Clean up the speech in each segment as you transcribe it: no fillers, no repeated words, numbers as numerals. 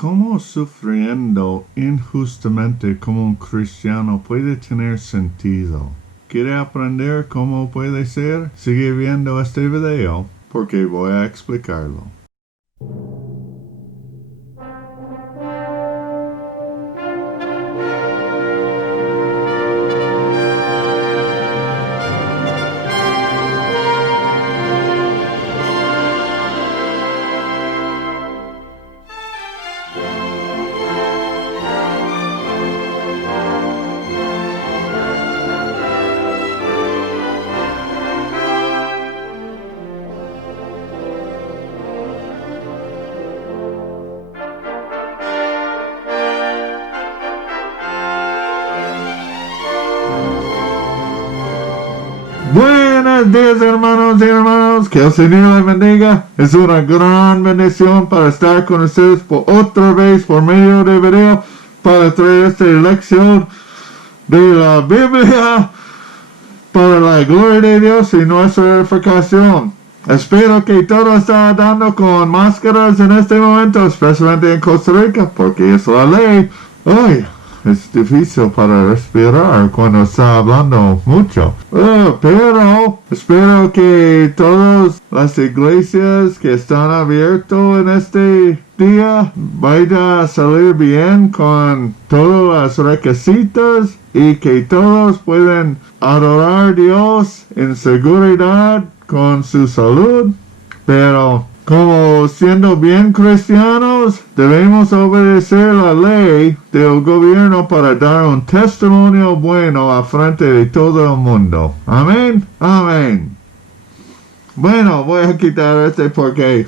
¿Cómo sufriendo injustamente como un cristiano puede tener sentido? ¿Quiere aprender cómo puede ser? Sigue viendo este video porque voy a explicarlo. Buenos días, hermanos y hermanas, que el Señor les bendiga. Es una gran bendición para estar con ustedes por otra vez por medio de video para traer esta lección de la Biblia para la gloria de Dios y nuestra edificación. Espero que todo está dando con máscaras en este momento, especialmente en Costa Rica, porque es la ley. Ay, es difícil para respirar cuando está hablando mucho. Pero espero que todas las iglesias que están abiertas en este día vayan a salir bien con todas las requisitos y que todos puedan adorar a Dios en seguridad con su salud. Pero como siendo bien cristianos, debemos obedecer la ley del gobierno para dar un testimonio bueno a frente de todo el mundo. Amén. Amén. Bueno, voy a quitar porque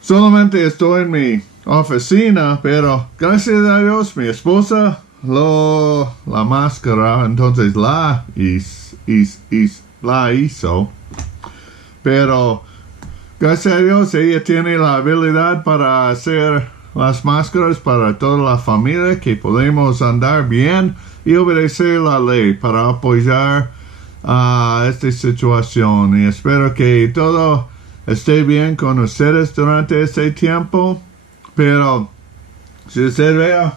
solamente estoy en mi oficina, pero gracias a Dios mi esposa la máscara, entonces la hizo, pero gracias a Dios, ella tiene la habilidad para hacer las máscaras para toda la familia, que podemos andar bien y obedecer la ley para apoyar a esta situación. Y espero que todo esté bien con ustedes durante este tiempo. Pero si usted vea,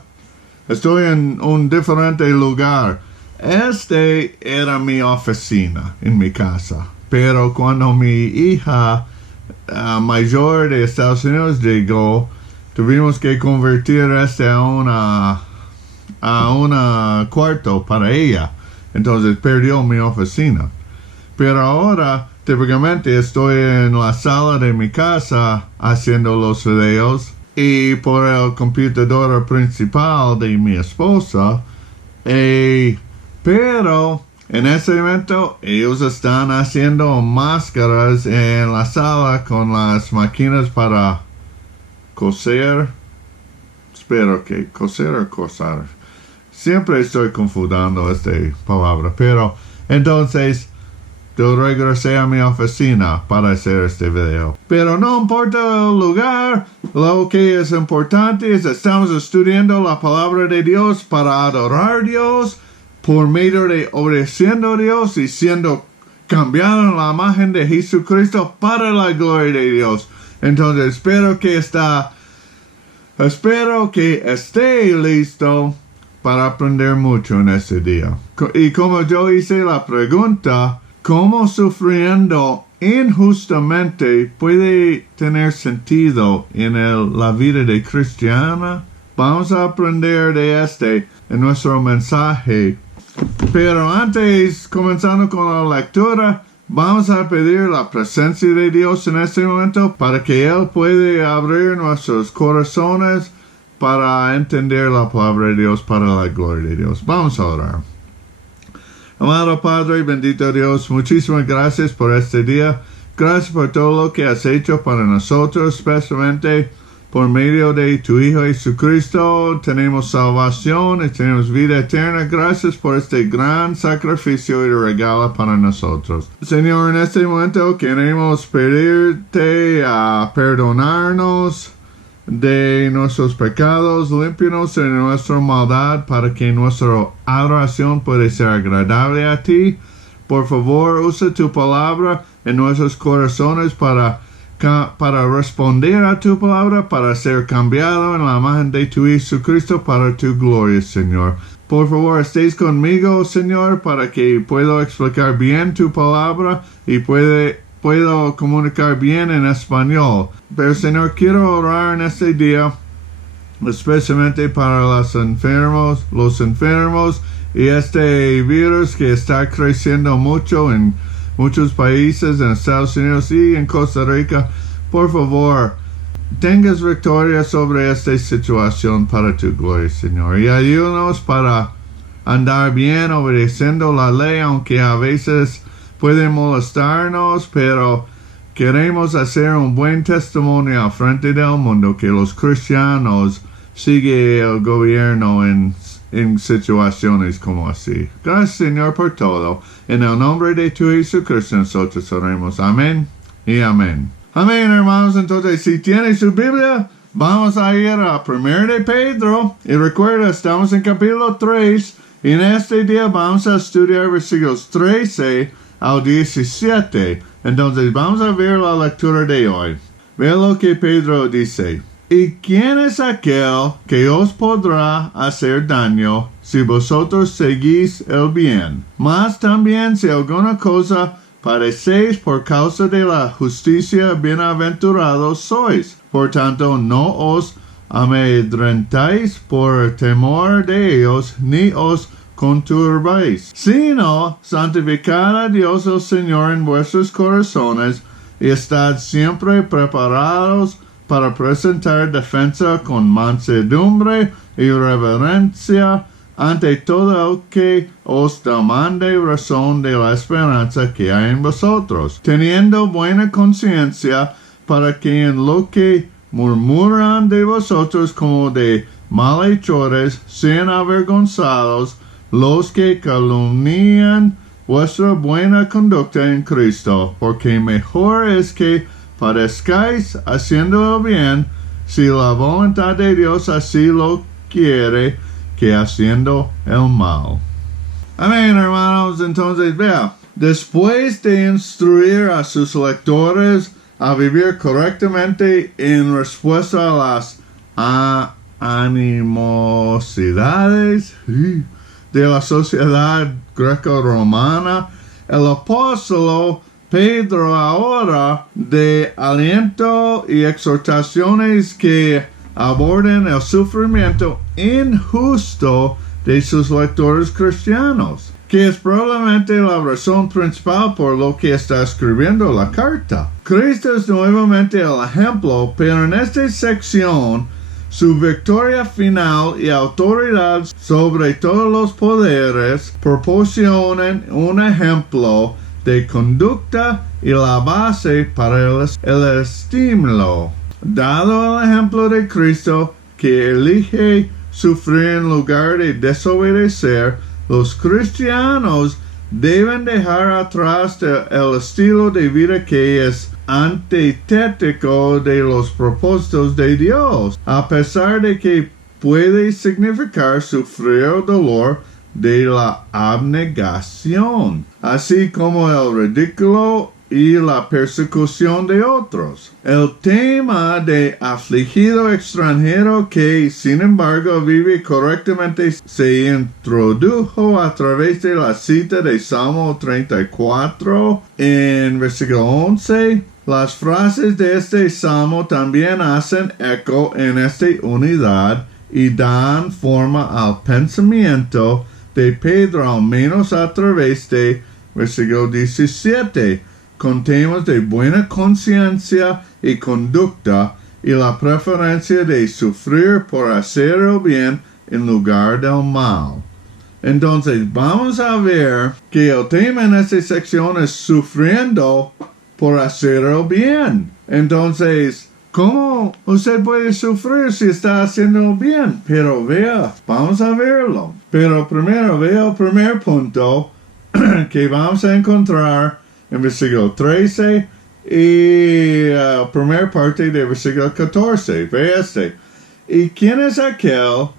estoy en un diferente lugar. Este era mi oficina en mi casa. Pero cuando mi hija mayor de Estados Unidos llegó, tuvimos que convertir a un cuarto para ella. Entonces perdió mi oficina. Pero ahora típicamente estoy en la sala de mi casa haciendo los videos y por el computador principal de mi esposa. Pero en ese momento ellos están haciendo máscaras en la sala con las máquinas para coser. Espero que coser o coser. Siempre estoy confundiendo esta palabra. Pero entonces yo regresé a mi oficina para hacer este video. Pero no importa el lugar, lo que es importante es que estamos estudiando la palabra de Dios para adorar a Dios por medio de obedeciendo a Dios y siendo cambiado en la imagen de Jesucristo para la gloria de Dios. Entonces espero que esté listo para aprender mucho en este día. Y como yo hice la pregunta, ¿cómo sufriendo injustamente puede tener sentido en la vida de cristiana? Vamos a aprender de en nuestro mensaje. Pero antes, comenzando con la lectura, vamos a pedir la presencia de Dios en este momento para que Él pueda abrir nuestros corazones para entender la palabra de Dios para la gloria de Dios. Vamos a orar. Amado Padre, bendito Dios, muchísimas gracias por este día. Gracias por todo lo que has hecho para nosotros, especialmente por medio de tu Hijo Jesucristo. Tenemos salvación y tenemos vida eterna. Gracias por este gran sacrificio y regalo para nosotros. Señor, en este momento queremos pedirte a perdonarnos de nuestros pecados, límpianos de nuestra maldad para que nuestra adoración pueda ser agradable a ti. Por favor, usa tu palabra en nuestros corazones para para responder a tu palabra, para ser cambiado en la imagen de tu Hijo Cristo para tu gloria, Señor. Por favor, estés conmigo, Señor, para que pueda explicar bien tu palabra y puedo comunicar bien en español. Pero, Señor, quiero orar en este día, especialmente para los enfermos y este virus que está creciendo mucho en muchos países, en Estados Unidos y en Costa Rica. Por favor, tengas victoria sobre esta situación para tu gloria, Señor. Y ayúdanos para andar bien, obedeciendo la ley, aunque a veces puede molestarnos, pero queremos hacer un buen testimonio al frente del mundo que los cristianos siguen el gobierno en situaciones como así. Gracias, Señor, por todo. En el nombre de tu Jesucristo nosotros oremos. Amén y amén. Amén, hermanos. Entonces, si tienes su Biblia, vamos a ir a 1 de Pedro. Y recuerda, estamos en capítulo 3. Y en este día vamos a estudiar versículos 13 al 17. Entonces, vamos a ver la lectura de hoy. Ve lo que Pedro dice. ¿Y quién es aquel que os podrá hacer daño si vosotros seguís el bien? Mas también si alguna cosa padecéis por causa de la justicia, bienaventurados sois. Por tanto, no os amedrentáis por temor de ellos, ni os conturbáis, sino santificad a Dios el Señor en vuestros corazones, y estad siempre preparados para presentar defensa con mansedumbre y reverencia ante todo el que os demande razón de la esperanza que hay en vosotros, teniendo buena conciencia, para que en lo que murmuran de vosotros como de malhechores sean avergonzados los que calumnian vuestra buena conducta en Cristo, porque mejor es que padezcáis haciendo el bien, si la voluntad de Dios así lo quiere, que haciendo el mal. Amén, hermanos. Entonces, vea, después de instruir a sus lectores a vivir correctamente en respuesta a las animosidades de la sociedad greco-romana, el apóstol Pedro ahora de aliento y exhortaciones que aborden el sufrimiento injusto de sus lectores cristianos, que es probablemente la razón principal por lo que está escribiendo la carta. Cristo es nuevamente el ejemplo, pero en esta sección su victoria final y autoridad sobre todos los poderes proporcionan un ejemplo de conducta y la base para el estímulo. Dado el ejemplo de Cristo, que elige sufrir en lugar de desobedecer, los cristianos deben dejar atrás el estilo de vida que es antitético de los propósitos de Dios, a pesar de que puede significar sufrir el dolor de la abnegación, así como el ridículo y la persecución de otros. El tema de afligido extranjero que, sin embargo, vive correctamente se introdujo a través de la cita de Salmo 34 en versículo 11. Las frases de este salmo también hacen eco en esta unidad y dan forma al pensamiento de Pedro, al menos a través de versículo 17, con temas de buena conciencia y conducta y la preferencia de sufrir por hacer el bien en lugar del mal. Entonces, vamos a ver que el tema en esta sección es sufriendo por hacer el bien. Entonces, ¿cómo usted puede sufrir si está haciendo el bien? Pero vea, vamos a verlo. Pero primero, vea el primer punto que vamos a encontrar en versículo 13 y la primera parte de versículo 14. Ve este. ¿Y quién es aquel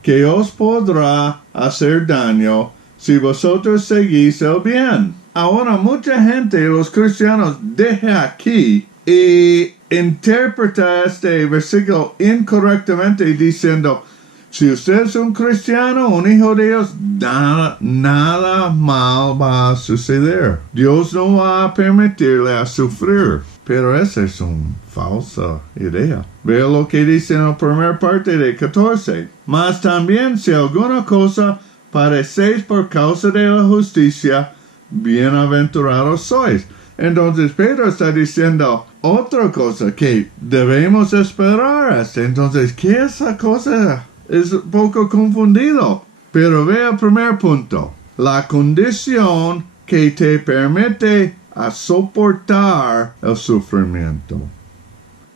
que os podrá hacer daño si vosotros seguís el bien? Ahora mucha gente, los cristianos, deja aquí y interpreta este versículo incorrectamente diciendo, si usted es un cristiano, un hijo de Dios, nada mal va a suceder. Dios no va a permitirle a sufrir. Pero esa es una falsa idea. Veo lo que dice en la primera parte de 14. Mas también si alguna cosa padecéis por causa de la justicia, bienaventurados sois. Entonces Pedro está diciendo otra cosa que debemos esperar. Entonces, ¿qué es esa cosa? Es un poco confundido. Pero vea el primer punto. La condición que te permite a soportar el sufrimiento.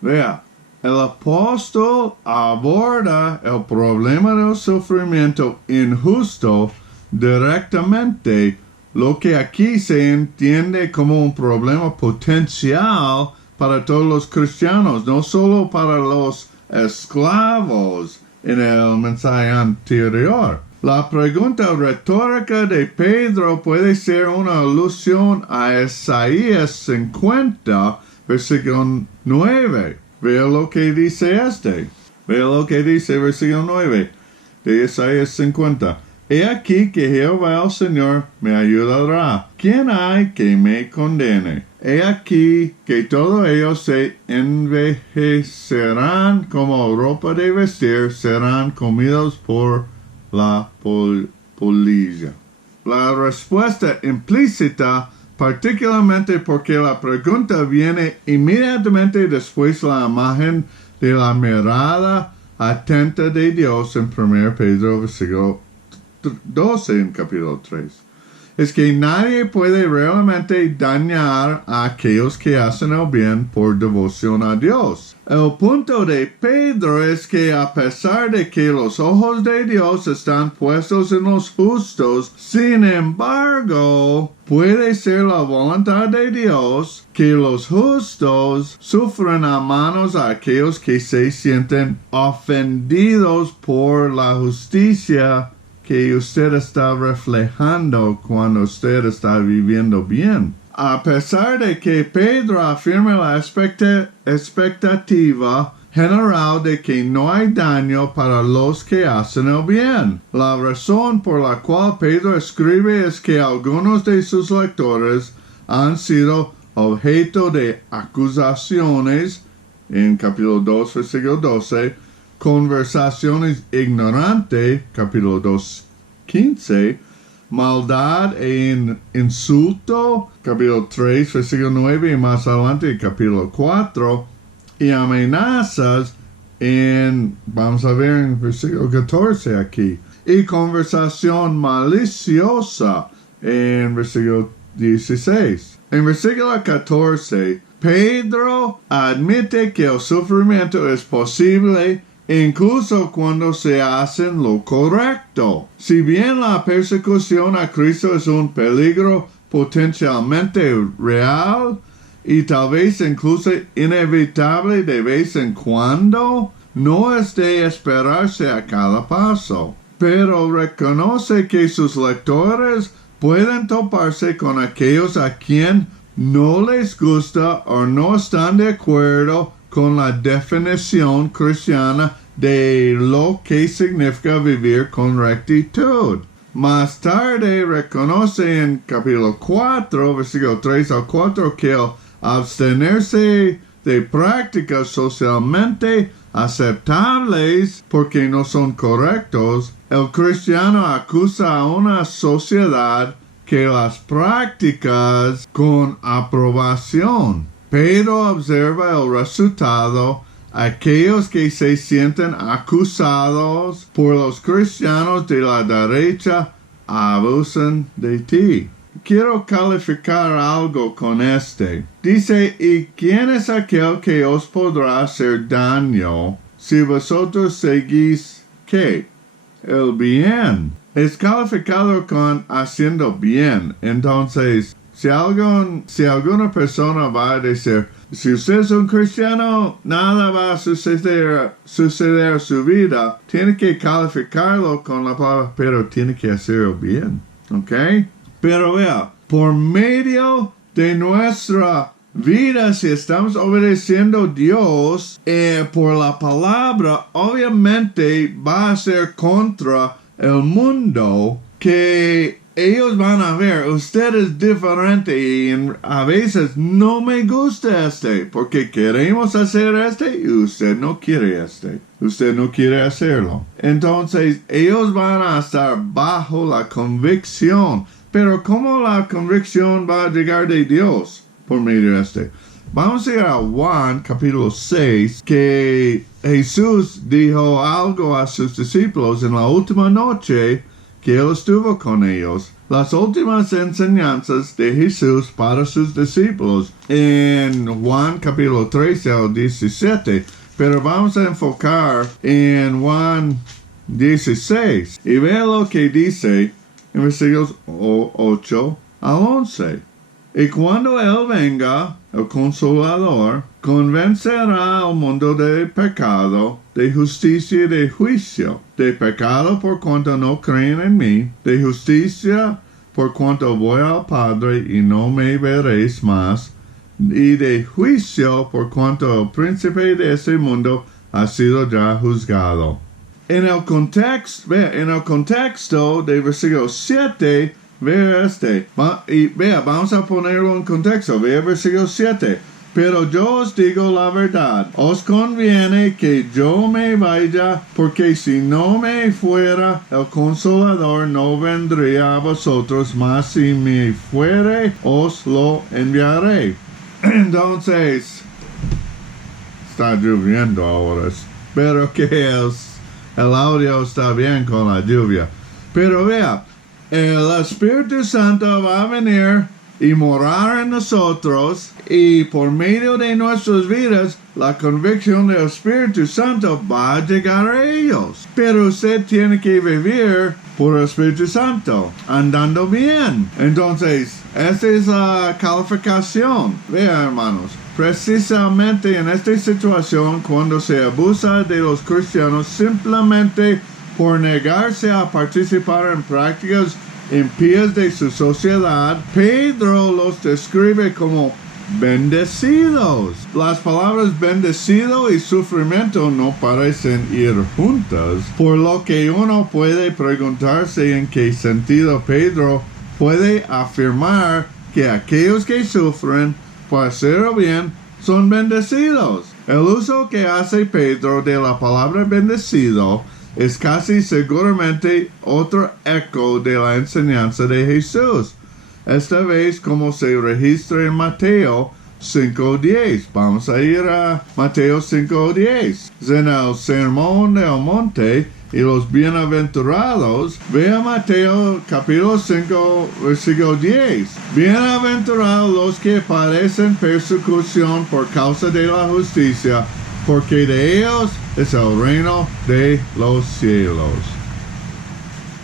Vea, el apóstol aborda el problema del sufrimiento injusto directamente, lo que aquí se entiende como un problema potencial para todos los cristianos, no solo para los esclavos en el mensaje anterior. La pregunta retórica de Pedro puede ser una alusión a Isaías 50, versículo 9. Vea lo que dice Vea lo que dice versículo 9 de Isaías 50. He aquí que Jehová el Señor me ayudará. ¿Quién hay que me condene? He aquí que todos ellos se envejecerán como ropa de vestir, serán comidos por la polilla. La respuesta implícita, particularmente porque la pregunta viene inmediatamente después de la imagen de la mirada atenta de Dios en 1 Pedro versículo 12 en capítulo 3. Es que nadie puede realmente dañar a aquellos que hacen el bien por devoción a Dios. El punto de Pedro es que a pesar de que los ojos de Dios están puestos en los justos, sin embargo, puede ser la voluntad de Dios que los justos sufran a manos a aquellos que se sienten ofendidos por la justicia que usted está reflejando cuando usted está viviendo bien. A pesar de que Pedro afirma la expectativa general de que no hay daño para los que hacen el bien. La razón por la cual Pedro escribe es que algunos de sus lectores han sido objeto de acusaciones, en capítulo 2, versículo 12, conversaciones ignorantes, capítulo 2, 15, maldad e insulto, capítulo 3, versículo 9, y más adelante, capítulo 4, y amenazas vamos a ver en versículo 14 aquí, y conversación maliciosa en versículo 16. En versículo 14, Pedro admite que el sufrimiento es posible incluso cuando se hacen lo correcto. Si bien la persecución a Cristo es un peligro potencialmente real y tal vez incluso inevitable de vez en cuando, no es de esperarse a cada paso. Pero reconoce que sus lectores pueden toparse con aquellos a quien no les gusta o no están de acuerdo con la definición cristiana de lo que significa vivir con rectitud. Más tarde reconoce en capítulo 4, versículo 3 al 4, que el abstenerse de prácticas socialmente aceptables porque no son correctos, el cristiano acusa a una sociedad que las prácticas con aprobación. Pedro observa el resultado. Aquellos que se sienten acusados por los cristianos de la derecha abusan de ti. Quiero calificar algo con este. Dice, ¿y quién es aquel que os podrá hacer daño si vosotros seguís qué? El bien. Es calificado con haciendo bien. Entonces, si alguna persona va a decir, si usted es un cristiano, nada va a suceder a su vida, tiene que calificarlo con la palabra, pero tiene que hacerlo bien. ¿Ok? Pero vea, por medio de nuestra vida, si estamos obedeciendo a Dios por la palabra, obviamente va a ser contra el mundo, que ellos van a ver, usted es diferente y a veces no me gusta porque queremos hacer y usted no quiere usted no quiere hacerlo. Entonces ellos van a estar bajo la convicción. Pero ¿cómo la convicción va a llegar de Dios? Por medio de Vamos a ir a Juan capítulo 6, que Jesús dijo algo a sus discípulos en la última noche que Él estuvo con ellos. Las últimas enseñanzas de Jesús para sus discípulos en Juan capítulo 13 al 17. Pero vamos a enfocar en Juan 16 y vea lo que dice en versículos 8 al 11. Y cuando Él venga, el Consolador, convencerá al mundo de pecado, de justicia y de juicio. De pecado por cuanto no creen en mí, de justicia por cuanto voy al Padre y no me veréis más, y de juicio por cuanto el príncipe de este mundo ha sido ya juzgado. En el contexto de versículo 7, vea vamos a ponerlo en contexto, vea versículo 7. Pero yo os digo la verdad, os conviene que yo me vaya, porque si no me fuera, el Consolador no vendría a vosotros, mas si me fuere, os lo enviaré. Entonces, está lloviendo ahora, espero que el audio está bien con la lluvia. Pero vea, el Espíritu Santo va a venir y morar en nosotros, y por medio de nuestras vidas, la convicción del Espíritu Santo va a llegar a ellos. Pero usted tiene que vivir por el Espíritu Santo, andando bien. Entonces, esta es la calificación. Vea, hermanos, precisamente en esta situación, cuando se abusa de los cristianos simplemente por negarse a participar en prácticas impías de su sociedad, Pedro los describe como bendecidos. Las palabras bendecido y sufrimiento no parecen ir juntas, por lo que uno puede preguntarse en qué sentido Pedro puede afirmar que aquellos que sufren por hacer el bien son bendecidos. El uso que hace Pedro de la palabra bendecido es casi seguramente otro eco de la enseñanza de Jesús, esta vez como se registra en Mateo 5:10. Vamos a ir a Mateo 5:10. En el Sermón del Monte y los bienaventurados, vea Mateo capítulo 5, versículo 10. Bienaventurados los que padecen persecución por causa de la justicia, porque de ellos es el reino de los cielos.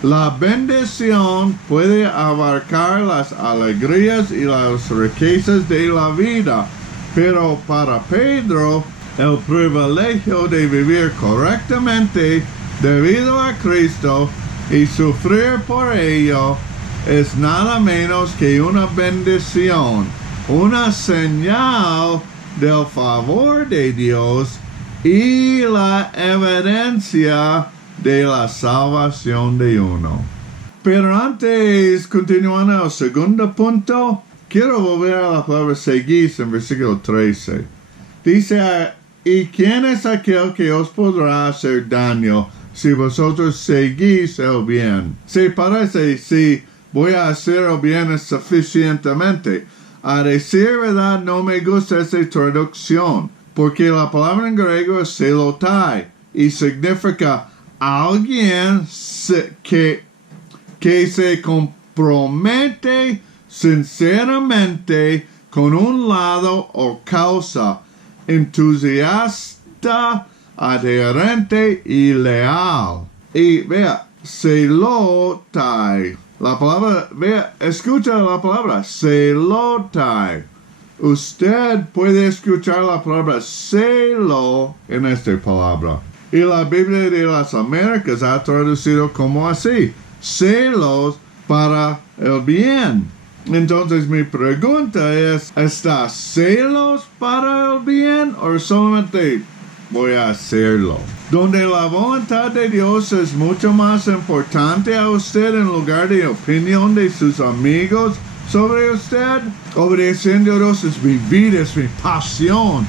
La bendición puede abarcar las alegrías y las riquezas de la vida, pero para Pedro, el privilegio de vivir correctamente debido a Cristo y sufrir por ello es nada menos que una bendición, una señal del favor de Dios y la evidencia de la salvación de uno. Pero antes, continuando al segundo punto, quiero volver a la palabra seguir en versículo 13. Dice, ¿y quién es aquel que os podrá hacer daño si vosotros seguís el bien? Se parece si voy a hacer el bien suficientemente. A decir verdad, no me gusta esta traducción, porque la palabra en griego es selotai y significa alguien que se compromete sinceramente con un lado o causa, entusiasta, adherente y leal. Y vea, selotai. La palabra, vea, escucha la palabra, selotai. Usted puede escuchar la palabra celo en esta palabra. Y la Biblia de las Américas ha traducido como así, celos para el bien. Entonces mi pregunta es, ¿estás celos para el bien o solamente voy a hacerlo? Donde la voluntad de Dios es mucho más importante a usted en lugar de opinión de sus amigos sobre usted. Obedeciendo a Dios es mi vida, es mi pasión.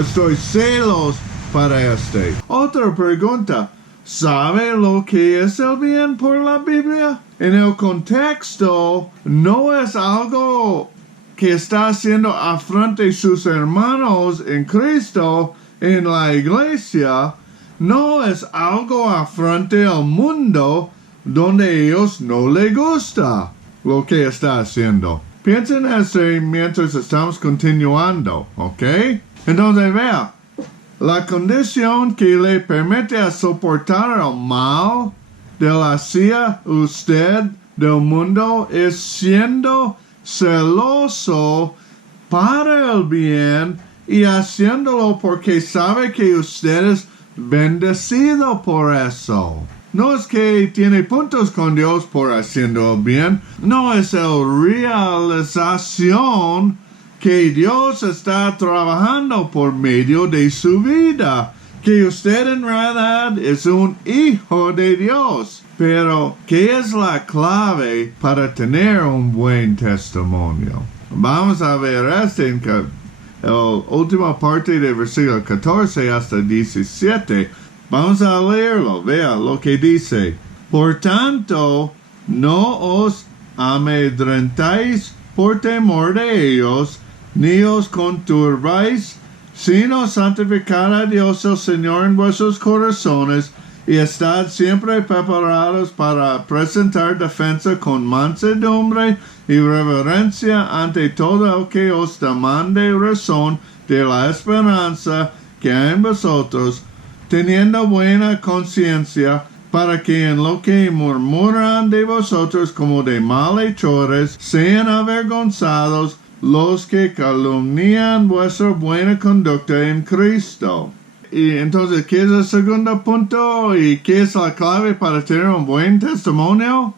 Estoy celos para este. Otra pregunta. ¿Sabe lo que es el bien por la Biblia? En el contexto, no es algo que está haciendo afrente a sus hermanos en Cristo, en la iglesia. No es algo afrente al mundo donde ellos no les gusta lo que está haciendo. Piensen eso mientras estamos continuando, ¿ok? Entonces vea. La condición que le permite a soportar el mal de la hacia usted del mundo es siendo celoso para el bien y haciéndolo porque sabe que usted es bendecido por eso. No es que tiene puntos con Dios por haciendo el bien, no es la realización que Dios está trabajando por medio de su vida, que usted en realidad es un hijo de Dios. Pero, ¿qué es la clave para tener un buen testimonio? Vamos a ver en la última parte del versículo 14 hasta 17. Vamos a leerlo, vea lo que dice. Por tanto, no os amedrentáis por temor de ellos, ni os conturbáis, sino santificad a Dios el Señor en vuestros corazones, y estad siempre preparados para presentar defensa con mansedumbre y reverencia ante todo el que os demande razón de la esperanza que hay en vosotros, teniendo buena conciencia, para que en lo que murmuran de vosotros como de malhechores sean avergonzados los que calumnian vuestra buena conducta en Cristo. Y entonces, ¿qué es el segundo punto? ¿Y qué es la clave para tener un buen testimonio?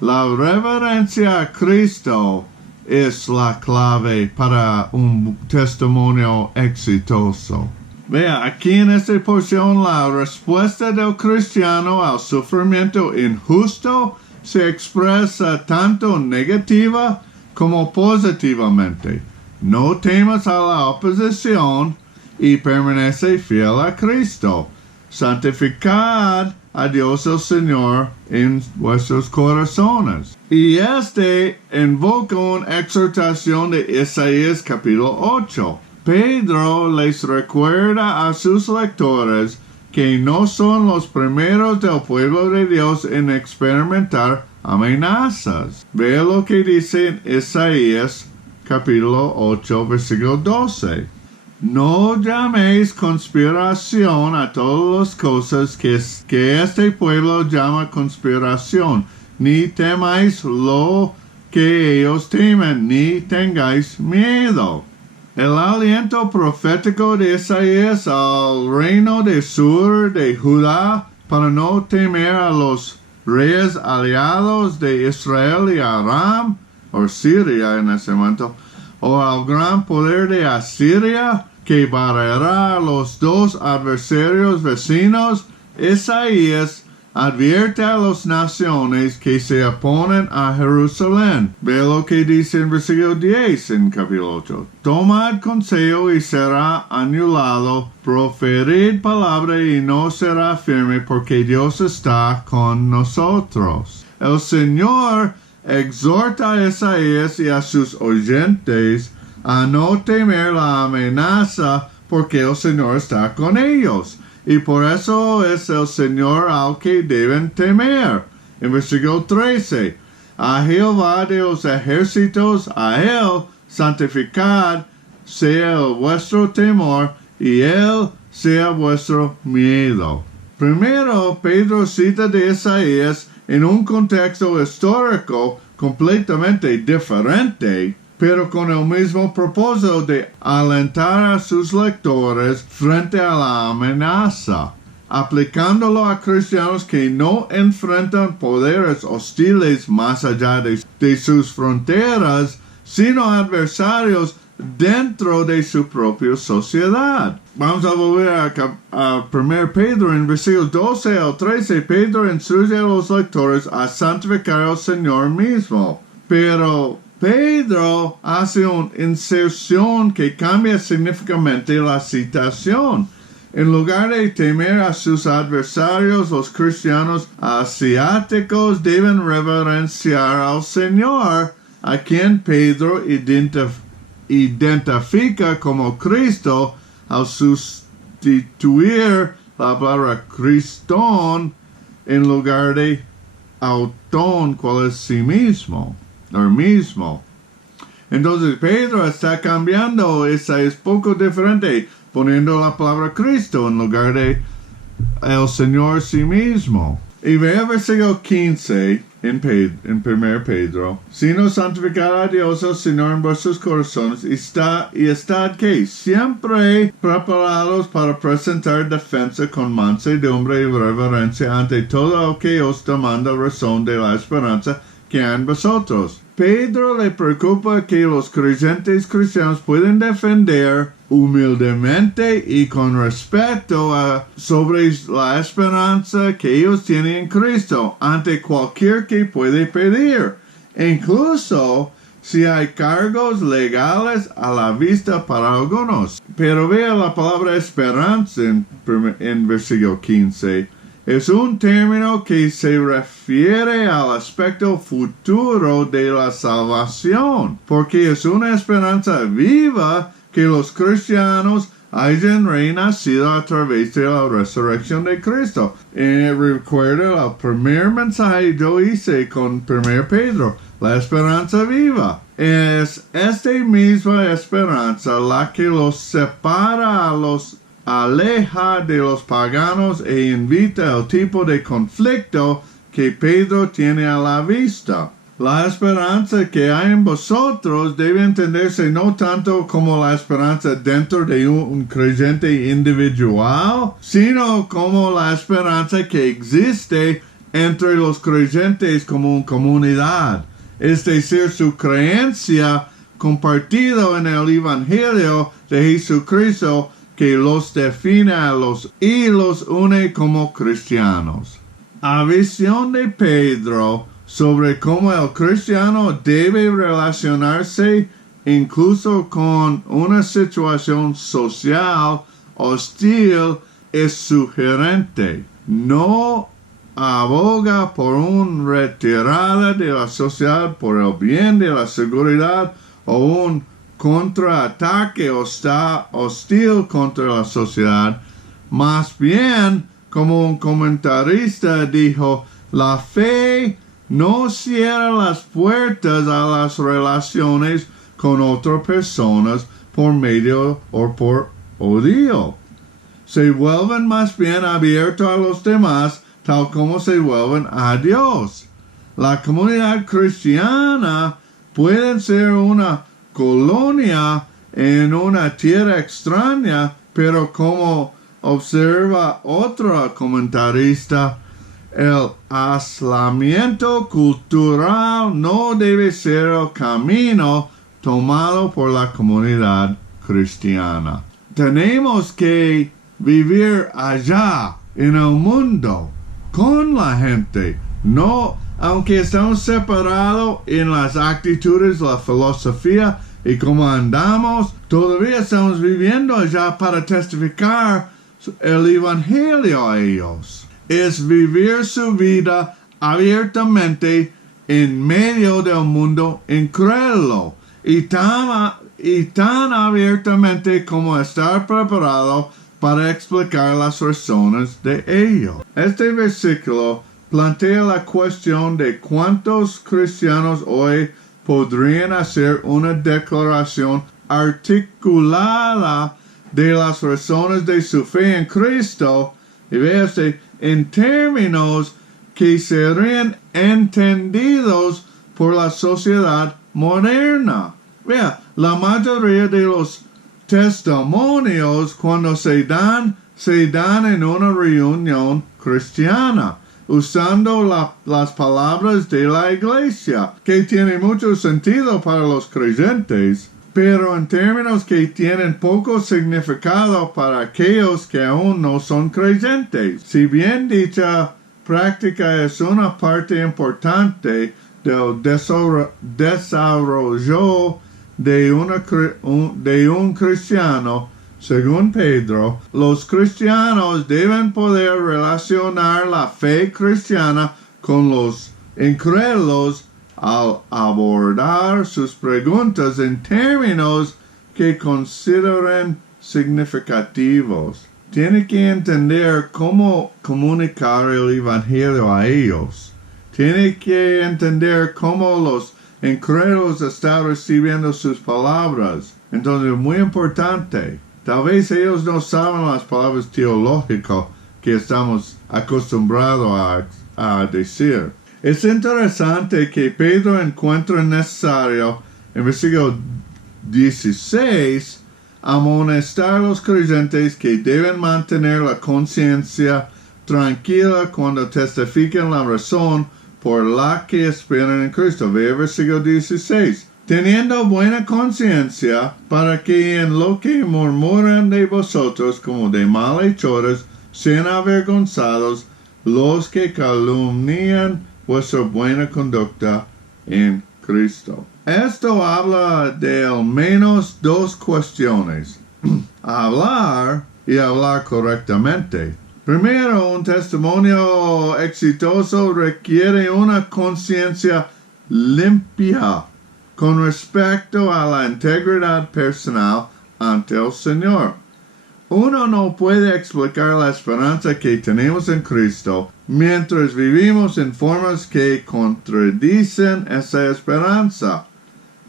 La reverencia a Cristo es la clave para un testimonio exitoso. Vea, aquí en esta porción la respuesta del cristiano al sufrimiento injusto se expresa tanto negativa como positivamente. No temas a la oposición y permanece fiel a Cristo. Santificad a Dios el Señor en vuestros corazones. Y invoca una exhortación de Isaías capítulo 8. Pedro les recuerda a sus lectores que no son los primeros del pueblo de Dios en experimentar amenazas. Ve lo que dice en Isaías capítulo 8 versículo 12. No llaméis conspiración a todas las cosas que este pueblo llama conspiración, ni temáis lo que ellos temen, ni tengáis miedo. El aliento profético de Isaías al reino de Sur de Judá para no temer a los reyes aliados de Israel y Aram, o Siria en ese momento, o al gran poder de Asiria, que barrerá a los dos adversarios vecinos. Isaías advierte a las naciones que se oponen a Jerusalén. Ve lo que dice en versículo 10 en capítulo 8. Tomad consejo y será anulado. Proferid palabra y no será firme, porque Dios está con nosotros. El Señor exhorta a Isaías y a sus oyentes a no temer la amenaza, porque el Señor está con ellos. Y por eso es el Señor al que deben temer. En versículo 13. A Jehová de los ejércitos, a Él santificad, sea el vuestro temor, y Él sea vuestro miedo. Primero, Pedro cita de Isaías en un contexto histórico completamente diferente, pero con el mismo propósito de alentar a sus lectores frente a la amenaza. aplicándolo a cristianos que no enfrentan poderes hostiles más allá de sus fronteras, sino adversarios dentro de su propia sociedad. Vamos a volver a 1 Pedro en versículos 12 al 13. Pedro instruye a los lectores a santificar al Señor mismo. Pero Pedro hace una inserción que cambia significativamente la citación. En lugar de temer a sus adversarios, los cristianos asiáticos deben reverenciar al Señor, a quien Pedro identifica como Cristo al sustituir la palabra Cristón en lugar de autón, cual es sí mismo, o mismo. Entonces Pedro está cambiando, esa es poco diferente, poniendo la palabra Cristo en lugar de el Señor sí mismo. Y ve el versículo 15 en 1 Pedro. Sino santificad a Dios el Señor en vuestros corazones y estad que siempre preparados para presentar defensa con mansedumbre y reverencia ante todo el que os demanda razón de la esperanza que hay en vosotros. Pedro le preocupa que los creyentes cristianos pueden defender humildemente y con respeto sobre la esperanza que ellos tienen en Cristo ante cualquier que puede pedir, incluso si hay cargos legales a la vista para algunos. Pero vea la palabra esperanza en versículo 15. Es un término que se refiere al aspecto futuro de la salvación, porque es una esperanza viva que los cristianos hayan renacido a través de la resurrección de Cristo. Recuerda el primer mensaje yo hice con 1 Pedro, la esperanza viva. Es esta misma esperanza la que los separa aleja de los paganos e invita al tipo de conflicto que Pedro tiene a la vista. La esperanza que hay en vosotros debe entenderse no tanto como la esperanza dentro de un creyente individual, sino como la esperanza que existe entre los creyentes como una comunidad. Es decir, su creencia compartida en el Evangelio de Jesucristo que los define y los une como cristianos. A visión de Pedro sobre cómo el cristiano debe relacionarse incluso con una situación social hostil es sugerente. No aboga por una retirada de la sociedad por el bien de la seguridad o un contraataque hostil contra la sociedad. Más bien, como un comentarista dijo, la fe no cierra las puertas a las relaciones con otras personas por medio o por odio. Se vuelven más bien abiertos a los demás, tal como se vuelven a Dios. La comunidad cristiana puede ser una colonia en una tierra extraña, pero como observa otro comentarista, el aislamiento cultural no debe ser el camino tomado por la comunidad cristiana. Tenemos que vivir allá en el mundo con la gente, no, aunque estamos separados en las actitudes, la filosofía y cómo andamos, todavía estamos viviendo allá para testificar el Evangelio a ellos. Es vivir su vida abiertamente en medio del mundo incrédulo y tan abiertamente como estar preparado para explicar las razones de ello. Este versículo plantea la cuestión de cuántos cristianos hoy podrían hacer una declaración articulada de las razones de su fe en Cristo y véase en términos que serían entendidos por la sociedad moderna. Vea, la mayoría de los testimonios cuando se dan se dan en una reunión cristiana, usando las palabras de la iglesia, que tiene mucho sentido para los creyentes, pero en términos que tienen poco significado para aquellos que aún no son creyentes. Si bien dicha práctica es una parte importante del desarrollo de un cristiano, según Pedro, los cristianos deben poder relacionar la fe cristiana con los incrédulos al abordar sus preguntas en términos que consideren significativos. Tiene que entender cómo comunicar el evangelio a ellos. Tiene que entender cómo los incrédulos están recibiendo sus palabras. Entonces es muy importante. Tal vez ellos no saben las palabras teológicas que estamos acostumbrados a decir. Es interesante que Pedro encuentra necesario, en versículo 16, amonestar a los creyentes que deben mantener la conciencia tranquila cuando testifiquen la razón por la que esperan en Cristo. Ve el versículo 16. Teniendo buena conciencia, para que en lo que murmuran de vosotros como de malhechores sean avergonzados los que calumnian vuestra buena conducta en Cristo. Esto habla de al menos dos cuestiones: hablar y hablar correctamente. Primero, un testimonio exitoso requiere una conciencia limpia con respecto a la integridad personal ante el Señor. Uno no puede explicar la esperanza que tenemos en Cristo mientras vivimos en formas que contradicen esa esperanza.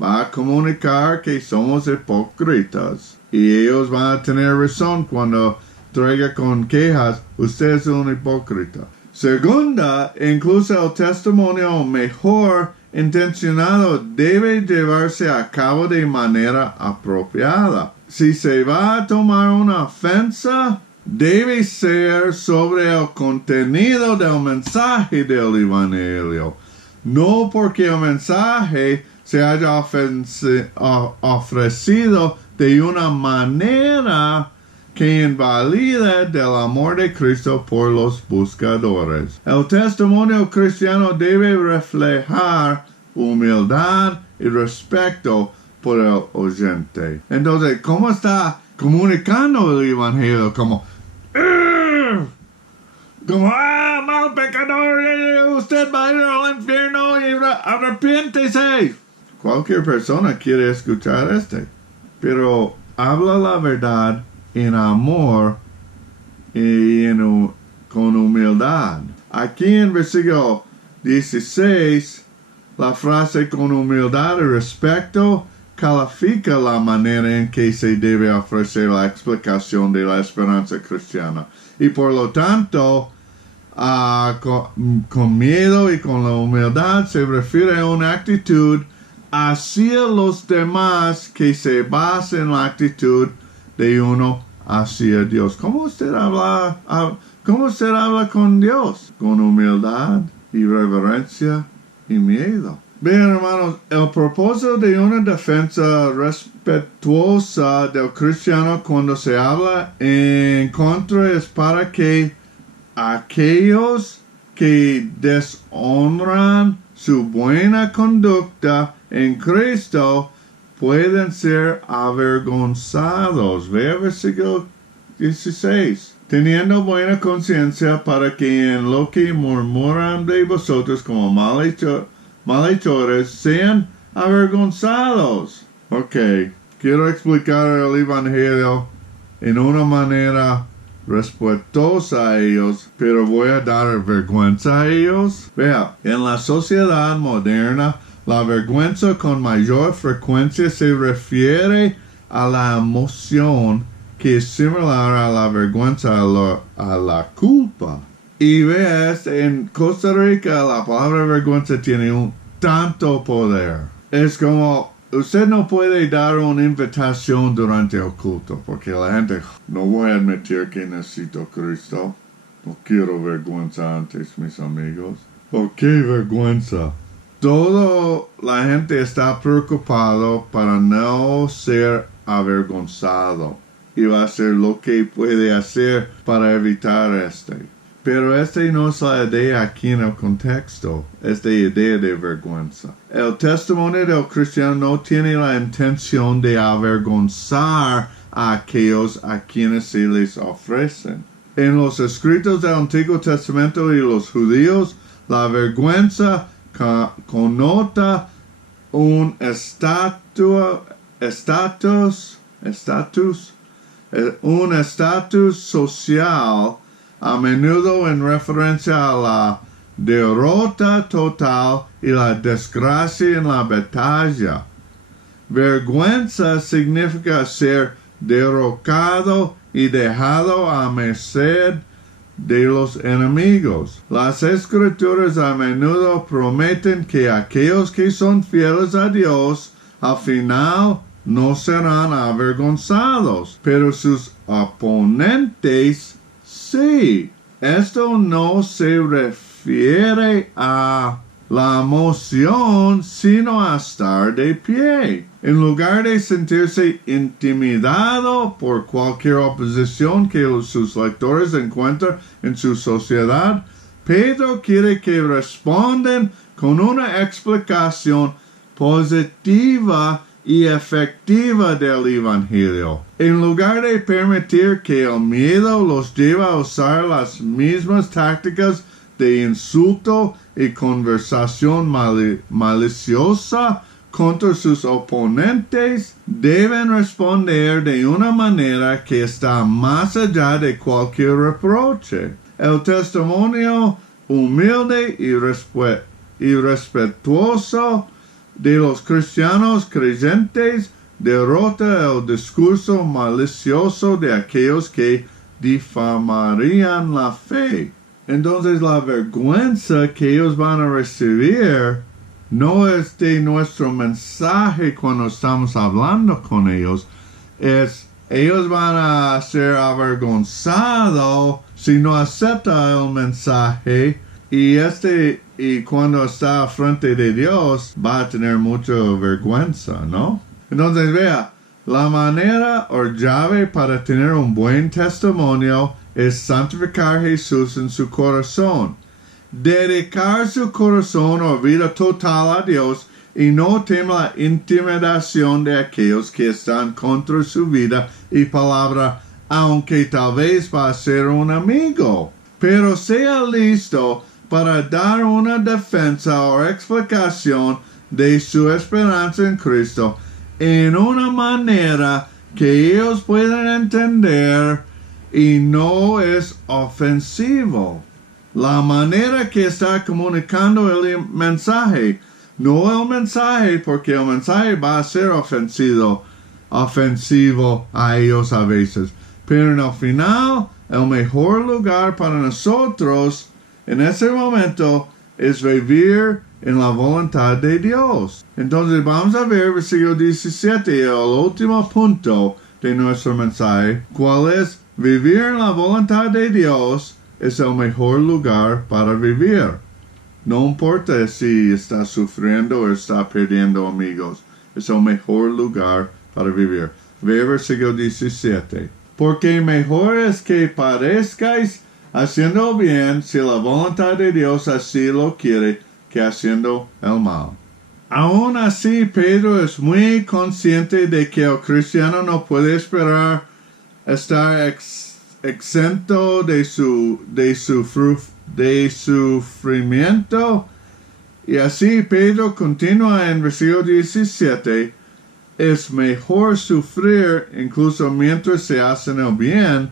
Va a comunicar que somos hipócritas y ellos van a tener razón cuando traiga con quejas: usted es un hipócrita. Segunda, incluso el testimonio mejor intencionado debe llevarse a cabo de manera apropiada. Si se va a tomar una ofensa, debe ser sobre el contenido del mensaje del Evangelio, no porque el mensaje se haya ofrecido de una manera que invalida del amor de Cristo por los buscadores. El testimonio cristiano debe reflejar humildad y respeto por el oyente. Entonces, ¿cómo está comunicando el evangelio? Como mal pecador, usted va a ir al infierno y arrepiéntese. Cualquier persona quiere escuchar pero habla la verdad en amor y con humildad. Aquí en versículo 16, la frase con humildad y respeto califica la manera en que se debe ofrecer la explicación de la esperanza cristiana. Y por lo tanto, con miedo y con la humildad se refiere a una actitud hacia los demás que se basa en la actitud de uno hacia Dios. ¿Cómo usted habla con Dios? Con humildad y reverencia y miedo. Bien, hermanos, el propósito de una defensa respetuosa del cristiano cuando se habla en contra es para que aquellos que deshonran su buena conducta en Cristo pueden ser avergonzados. Ve el versículo 16. Teniendo buena conciencia para que en lo que murmuran de vosotros como malhechores sean avergonzados. Ok, quiero explicar el evangelio en una manera respetuosa a ellos, pero voy a dar vergüenza a ellos. Vea, en la sociedad moderna, la vergüenza con mayor frecuencia se refiere a la emoción que es similar a la vergüenza a la culpa. Y ves, en Costa Rica la palabra vergüenza tiene un tanto poder. Es como usted no puede dar una invitación durante el culto, porque la gente, no voy a admitir que necesito a Cristo. No quiero vergüenza ante mis amigos. Oh, qué vergüenza. Toda la gente está preocupado para no ser avergonzado y va a hacer lo que puede hacer para evitar Pero no es la idea aquí en el contexto, es la idea de vergüenza. El testimonio del cristiano no tiene la intención de avergonzar a aquellos a quienes se les ofrecen. En los escritos del Antiguo Testamento y los judíos, la vergüenza connota un estatus social, a menudo en referencia a la derrota total y la desgracia en la batalla. Vergüenza significa ser derrocado y dejado a merced de los enemigos. Las escrituras a menudo prometen que aquellos que son fieles a Dios al final no serán avergonzados, pero sus oponentes sí. Esto no se refiere a la emoción, sino a estar de pie. En lugar de sentirse intimidado por cualquier oposición que sus lectores encuentran en su sociedad, Pedro quiere que respondan con una explicación positiva y efectiva del Evangelio. En lugar de permitir que el miedo los lleve a usar las mismas tácticas de insulto y conversación maliciosa contra sus oponentes, deben responder de una manera que está más allá de cualquier reproche. El testimonio humilde y respetuoso de los cristianos creyentes derrota el discurso malicioso de aquellos que difamarían la fe. Entonces la vergüenza que ellos van a recibir no es de nuestro mensaje cuando estamos hablando con ellos, ellos van a ser avergonzados si no aceptan el mensaje y cuando está frente de Dios va a tener mucha vergüenza, ¿no? Entonces vea, la manera o llave para tener un buen testimonio es santificar a Jesús en su corazón. Dedicar su corazón o vida total a Dios y no temer la intimidación de aquellos que están contra su vida y palabra, aunque tal vez va a ser un amigo. Pero sea listo para dar una defensa o explicación de su esperanza en Cristo en una manera que ellos puedan entender y no es ofensivo. La manera que está comunicando el mensaje, no el mensaje, porque el mensaje va a ser ofensivo a ellos a veces. Pero en el final, el mejor lugar para nosotros en ese momento es vivir en la voluntad de Dios. Entonces vamos a ver versículo 17, el último punto de nuestro mensaje, cuál es vivir en la voluntad de Dios. Es el mejor lugar para vivir. No importa si está sufriendo o está perdiendo amigos. Es el mejor lugar para vivir. Ve versículo 17. Porque mejor es que parezcáis haciendo bien si la voluntad de Dios así lo quiere que haciendo el mal. Aún así, Pedro es muy consciente de que el cristiano no puede esperar estar exento de sufrimiento. Y así Pedro continúa en versículo 17. Es mejor sufrir incluso mientras se hacen el bien,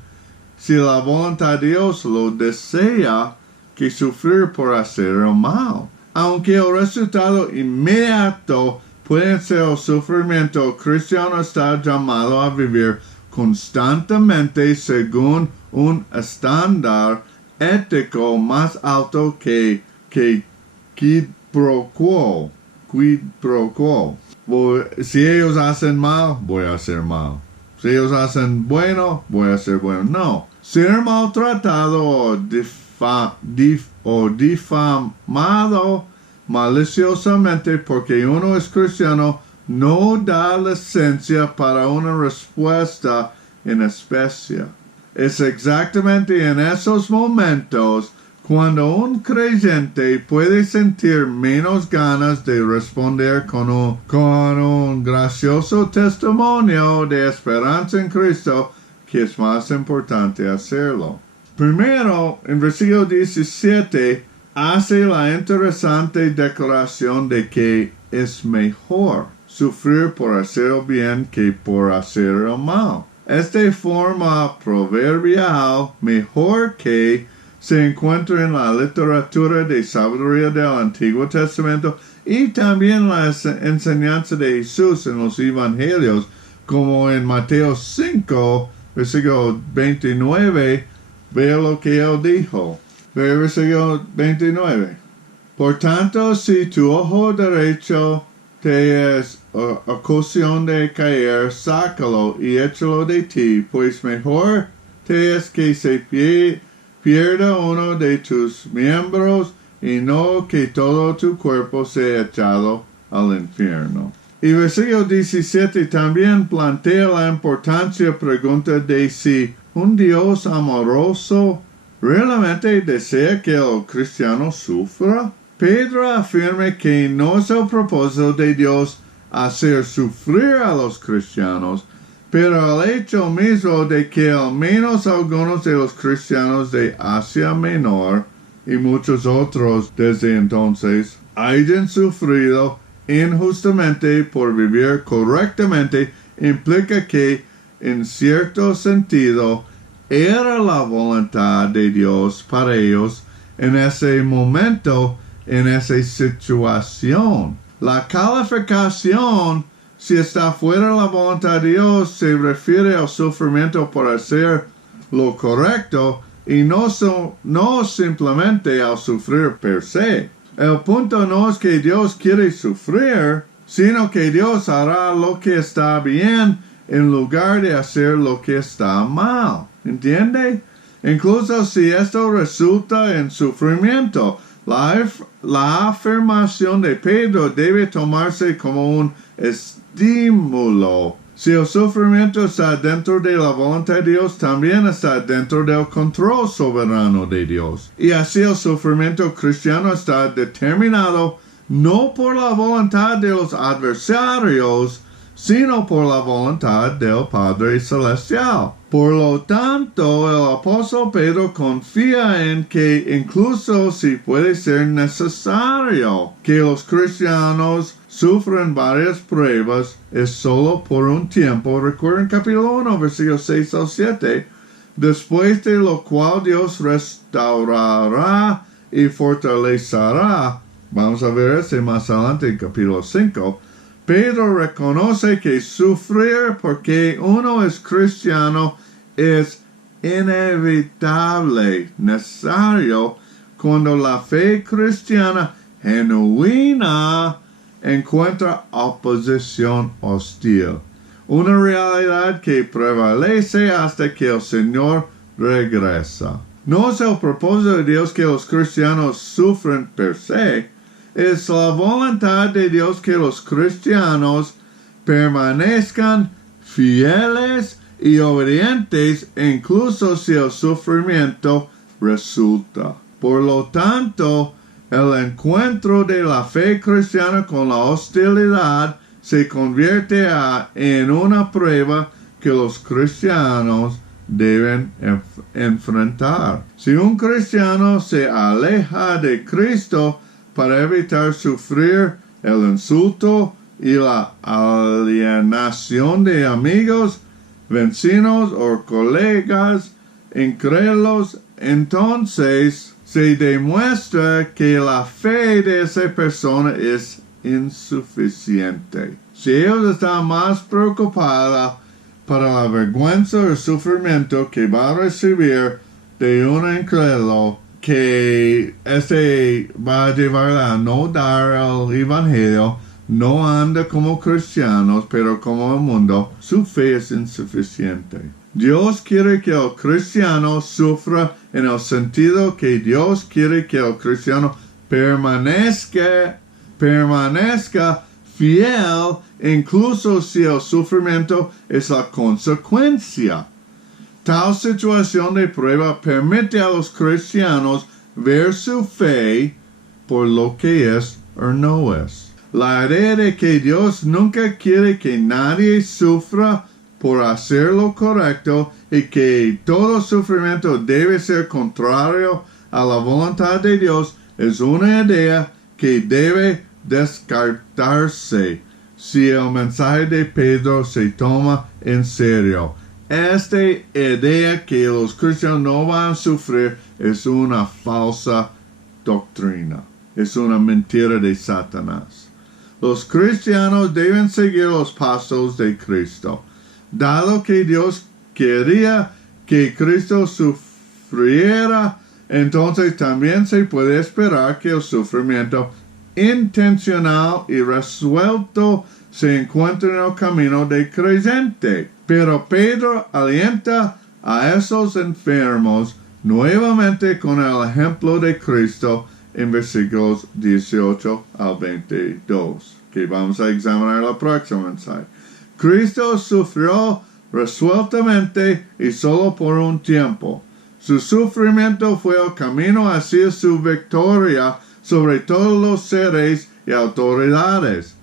si la voluntad de Dios lo desea, que sufrir por hacer el mal. Aunque el resultado inmediato puede ser el sufrimiento, el cristiano está llamado a vivir constantemente según un estándar ético más alto que quid pro quo. Si ellos hacen mal, voy a hacer mal. Si ellos hacen bueno, voy a hacer bueno. No. Ser maltratado o difamado maliciosamente porque uno es cristiano no da licencia para una respuesta en especie. Es exactamente en esos momentos cuando un creyente puede sentir menos ganas de responder con un gracioso testimonio de esperanza en Cristo, que es más importante hacerlo. Primero, en versículo 17, hace la interesante declaración de que es mejor sufrir por hacer el bien que por hacer el mal. Esta forma proverbial, mejor que, se encuentra en la literatura de sabiduría del Antiguo Testamento y también la enseñanza de Jesús en los Evangelios, como en Mateo 5, versículo 29, vea lo que él dijo. Ve versículo 29. Por tanto, si tu ojo derecho te es ocasión de caer, sácalo y échalo de ti, pues mejor te es que se pierda uno de tus miembros y no que todo tu cuerpo sea echado al infierno. Y versículo 17 también plantea la importancia pregunta de si un Dios amoroso realmente desea que el cristiano sufra. Pedro afirma que no es el propósito de Dios hacer sufrir a los cristianos, pero el hecho mismo de que al menos algunos de los cristianos de Asia Menor y muchos otros desde entonces hayan sufrido injustamente por vivir correctamente implica que, en cierto sentido, era la voluntad de Dios para ellos en ese momento, en esa situación. La calificación, si está fuera de la voluntad de Dios, se refiere al sufrimiento por hacer lo correcto y no simplemente al sufrir per se. El punto no es que Dios quiere sufrir, sino que Dios hará lo que está bien en lugar de hacer lo que está mal. ¿Entiende? Incluso si esto resulta en sufrimiento, la afirmación de Pedro debe tomarse como un estímulo. Si el sufrimiento está dentro de la voluntad de Dios, también está dentro del control soberano de Dios. Y así el sufrimiento cristiano está determinado no por la voluntad de los adversarios, sino por la voluntad del Padre Celestial. Por lo tanto, el apóstol Pedro confía en que incluso si puede ser necesario que los cristianos sufran varias pruebas, es solo por un tiempo. Recuerden capítulo 1, versículos 6 al 7. Después de lo cual Dios restaurará y fortalecerá. Vamos a ver ese más adelante en capítulo 5. Pedro reconoce que sufrir porque uno es cristiano es inevitable, necesario, cuando la fe cristiana genuina encuentra oposición hostil. Una realidad que prevalece hasta que el Señor regresa. No es el propósito de Dios que los cristianos sufren per se. Es la voluntad de Dios que los cristianos permanezcan fieles y obedientes incluso si el sufrimiento resulta. Por lo tanto, el encuentro de la fe cristiana con la hostilidad se convierte en una prueba que los cristianos deben enfrentar. Si un cristiano se aleja de Cristo para evitar sufrir el insulto y la alienación de amigos, vecinos o colegas incrédulos, entonces se demuestra que la fe de esa persona es insuficiente. Si ellos están más preocupados para la vergüenza o el sufrimiento que va a recibir de un incrédulo, que va a llevar a no dar el evangelio, no anda como cristianos, pero como el mundo, su fe es insuficiente. Dios quiere que el cristiano sufra en el sentido que Dios quiere que el cristiano permanezca fiel, incluso si el sufrimiento es la consecuencia. Tal situación de prueba permite a los cristianos ver su fe por lo que es o no es. La idea de que Dios nunca quiere que nadie sufra por hacer lo correcto y que todo sufrimiento debe ser contrario a la voluntad de Dios es una idea que debe descartarse si el mensaje de Pedro se toma en serio. Esta idea que los cristianos no van a sufrir es una falsa doctrina. Es una mentira de Satanás. Los cristianos deben seguir los pasos de Cristo. Dado que Dios quería que Cristo sufriera, entonces también se puede esperar que el sufrimiento intencional y resuelto se encuentre en el camino del creyente. Pero Pedro alienta a esos enfermos nuevamente con el ejemplo de Cristo en versículos 18 al 22, que vamos a examinar la próxima mensaje. Cristo sufrió resueltamente y solo por un tiempo. Su sufrimiento fue el camino hacia su victoria sobre todos los seres y autoridades.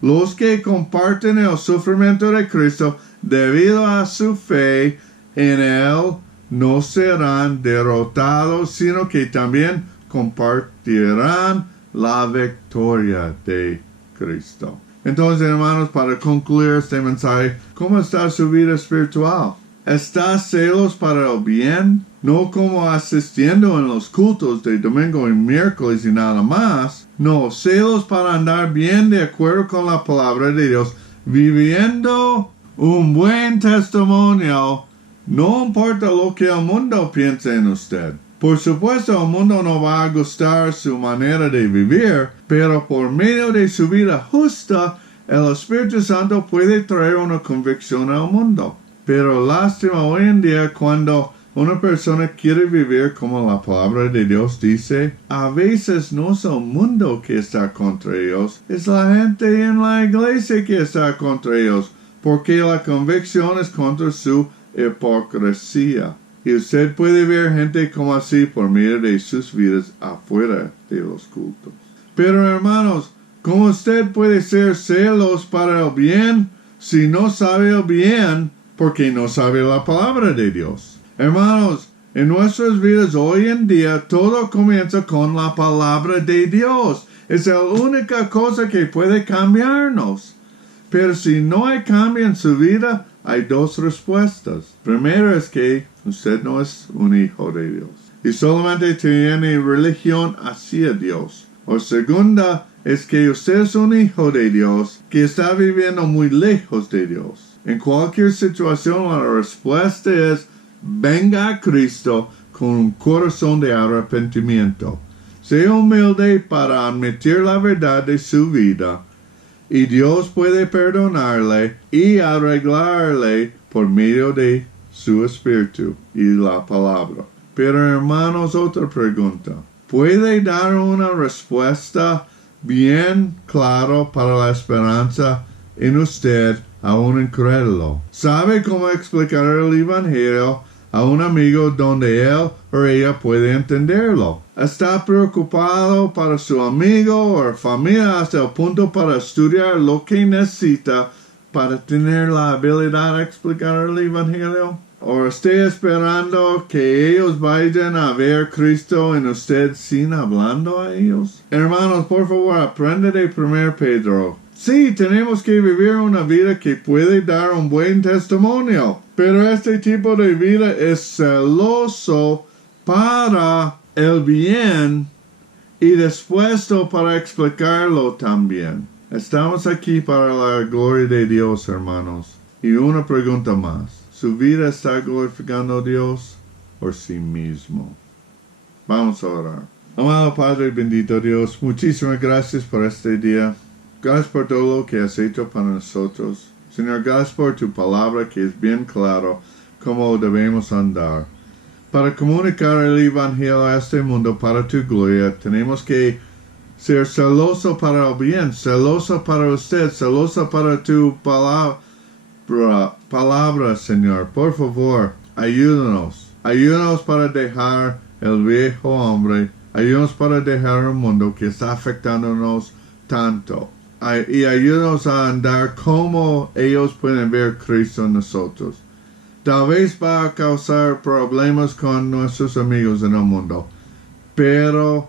Los que comparten el sufrimiento de Cristo debido a su fe en Él no serán derrotados, sino que también compartirán la victoria de Cristo. Entonces, hermanos, para concluir este mensaje, ¿cómo está su vida espiritual? ¿Estás celos para el bien? No como asistiendo en los cultos de domingo y miércoles y nada más. No, celos para andar bien de acuerdo con la palabra de Dios, viviendo un buen testimonio. No importa lo que el mundo piense en usted. Por supuesto, el mundo no va a gustar su manera de vivir, pero por medio de su vida justa, el Espíritu Santo puede traer una convicción al mundo. Pero lástima hoy en día cuando una persona quiere vivir como la palabra de Dios dice, a veces no es el mundo que está contra ellos, es la gente en la iglesia que está contra ellos, porque la convicción es contra su hipocresía. Y usted puede ver gente como así por medio de sus vidas afuera de los cultos. Pero hermanos, ¿cómo usted puede ser celos para el bien si no sabe el bien porque no sabe la palabra de Dios? Hermanos, en nuestras vidas hoy en día todo comienza con la palabra de Dios. Es la única cosa que puede cambiarnos. Pero si no hay cambio en su vida, hay dos respuestas. Primero es que usted no es un hijo de Dios y solamente tiene religión hacia Dios. O segunda es que usted es un hijo de Dios que está viviendo muy lejos de Dios. En cualquier situación la respuesta es venga a Cristo con un corazón de arrepentimiento. Sea humilde para admitir la verdad de su vida y Dios puede perdonarle y arreglarle por medio de su espíritu y la palabra. Pero hermanos, otra pregunta. ¿Puede dar una respuesta bien clara para la esperanza en usted a un incrédulo? ¿Sabe cómo explicar el Evangelio a un amigo donde él o ella puede entenderlo? ¿Está preocupado para su amigo o familia hasta el punto para estudiar lo que necesita para tener la habilidad de explicar el Evangelio? ¿O está esperando que ellos vayan a ver Cristo en usted sin hablando a ellos? Hermanos, por favor, aprende de 1 Pedro. Sí, tenemos que vivir una vida que puede dar un buen testimonio, pero este tipo de vida es celoso para el bien y dispuesto para explicarlo también. Estamos aquí para la gloria de Dios, hermanos. Y una pregunta más. ¿Su vida está glorificando a Dios o sí mismo? Vamos a orar. Amado Padre bendito Dios, muchísimas gracias por este día. gracias por todo lo que has hecho para nosotros. Señor, gracias por tu palabra que es bien claro cómo debemos andar. Para comunicar el Evangelio a este mundo para tu gloria, tenemos que ser celoso para el bien, celoso para usted, celoso para tu palabra, Señor. Por favor, ayúdanos. Ayúdanos para dejar el viejo hombre. Ayúdanos para dejar el mundo que está afectándonos tanto. Y ayúdanos a andar como ellos pueden ver Cristo en nosotros. Tal vez va a causar problemas con nuestros amigos en el mundo, pero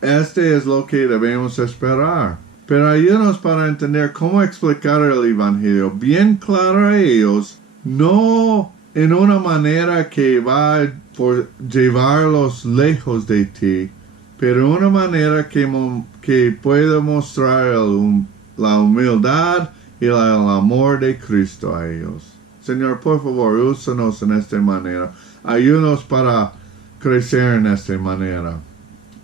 este es lo que debemos esperar. Pero ayúdanos para entender cómo explicar el Evangelio bien claro a ellos, no en una manera que va por llevarlos lejos de ti, pero una manera que pueda mostrar la humildad y el amor de Cristo a ellos. Señor, por favor, úsanos en esta manera. Ayúdanos para crecer en esta manera.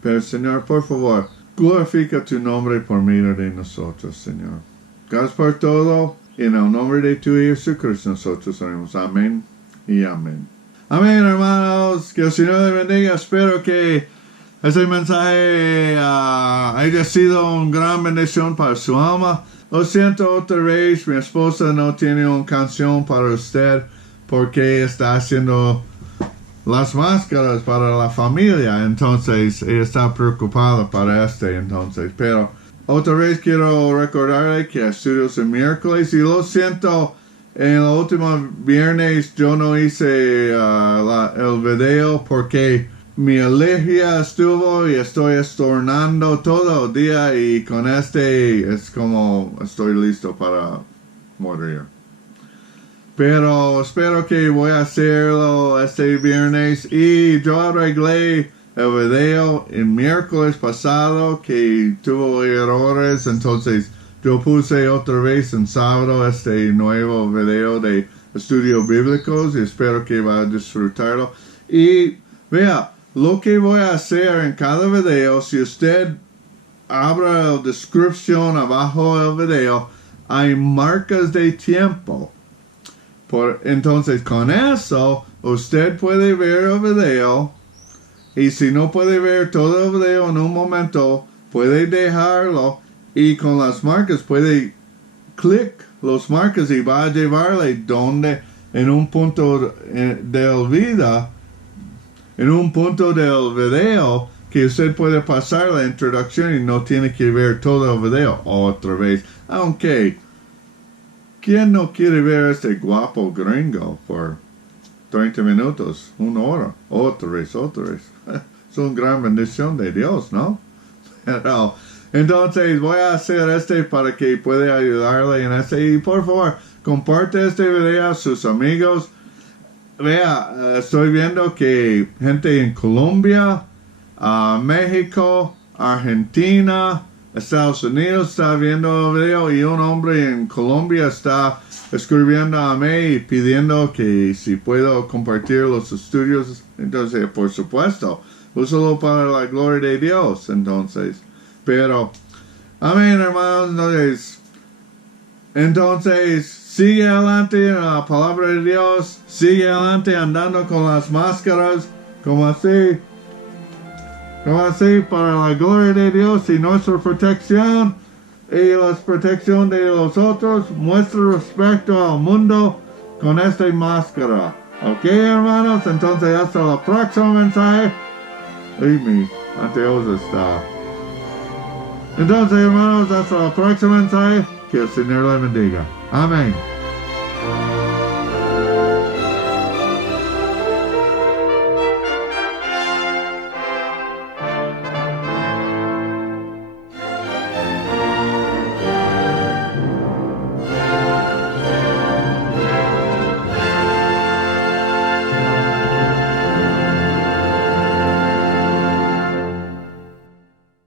Pero, Señor, por favor, glorifica tu nombre por medio de nosotros, Señor. Gracias por todo. En el nombre de tu Hijo Jesucristo nosotros oramos. Amén y amén. Amén, hermanos. Que el Señor les bendiga. Espero que este mensaje haya sido una gran bendición para su alma. Lo siento otra vez, mi esposa no tiene una canción para usted porque está haciendo las máscaras para la familia, entonces ella está preocupada para entonces. Pero otra vez quiero recordarle que estudios el miércoles y lo siento, en el último viernes yo no hice el video porque mi alergia estuvo y estoy estornando todo el día y con es como estoy listo para morir. Pero espero que voy a hacerlo este viernes y yo arreglé el video el miércoles pasado que tuvo errores, entonces yo puse otra vez en sábado este nuevo video de Estudio Bíblicos y espero que va a disfrutarlo. Y vea, lo que voy a hacer en cada video, si usted abra la descripción abajo del video, hay marcas de tiempo. Entonces, con eso, usted puede ver el video. Y si no puede ver todo el video en un momento, puede dejarlo. Y con las marcas, puede clic las marcas y va a llevarle donde, en un punto del vida. En un punto del video que usted puede pasar la introducción y no tiene que ver todo el video otra vez. Aunque, ¿quién no quiere ver este guapo gringo por 30 minutos, 1 hora? Otra vez. Es una gran bendición de Dios, ¿no? Pero, entonces voy a hacer para que pueda ayudarle en Y por favor, comparte este video a sus amigos. Vea, estoy viendo que gente en Colombia, México, Argentina, Estados Unidos está viendo el video y un hombre en Colombia está escribiendo a mí y pidiendo que si puedo compartir los estudios. Entonces, por supuesto, úsalo para la gloria de Dios. Entonces, pero, amén, hermanos. Entonces, sigue adelante en la palabra de Dios. Sigue adelante andando con las máscaras. Como así, para la gloria de Dios y nuestra protección. Y la protección de los otros. Muestra respeto al mundo con esta máscara. Ok, hermanos. Entonces, hasta el próximo mensaje. Y mi anteojos está. Entonces, hermanos, hasta el próximo mensaje. Que el Señor le bendiga. Amén.